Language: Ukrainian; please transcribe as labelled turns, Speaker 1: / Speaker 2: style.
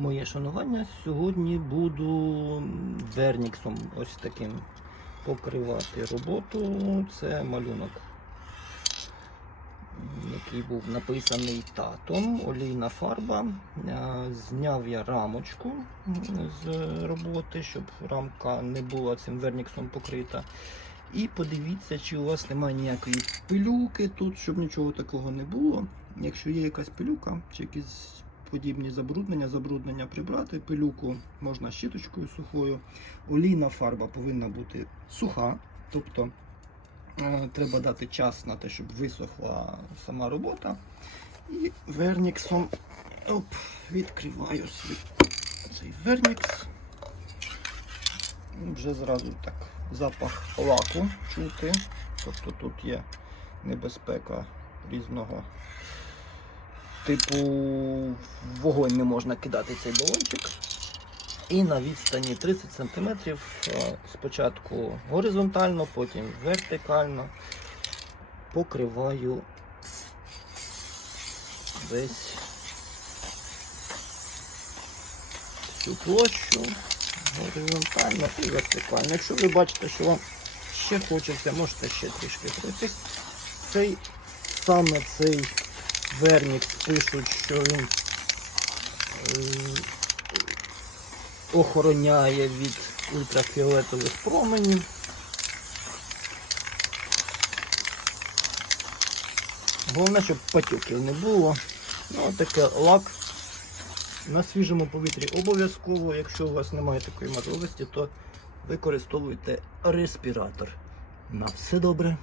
Speaker 1: Моє шанування сьогодні буду верніксом ось таким покривати роботу. Це малюнок, який був написаний татом, олійна фарба. Е, Зняв я рамочку з роботи, щоб рамка не була цим верніксом покрита. І подивіться, чи у вас немає ніякої пилюки тут, щоб нічого такого не було. Якщо є якась пилюка чи якісь подібні забруднення, забруднення прибрати, пилюку можна щіточкою сухою. Олійна фарба повинна бути суха, тобто е, треба дати час на те, щоб висохла сама робота. І верніксом оп, відкриваю свій цей вернікс. Вже зразу так запах лаку чути. Тобто тут є небезпека різного типу вогонь не можна кидати цей балончик. І на відстані 30 см спочатку горизонтально, потім вертикально покриваю весь всю площу горизонтально і вертикально. Якщо ви бачите, що вам ще хочеться, можете ще трішки пройти. Цей саме цей Вернікс пишуть, що він е, охороняє від ультрафіолетових променів. Головне, щоб патюків не було. Ну, таке лак на свіжому повітрі обов'язково. Якщо у вас немає такої можливості, то використовуйте респіратор. На все добре.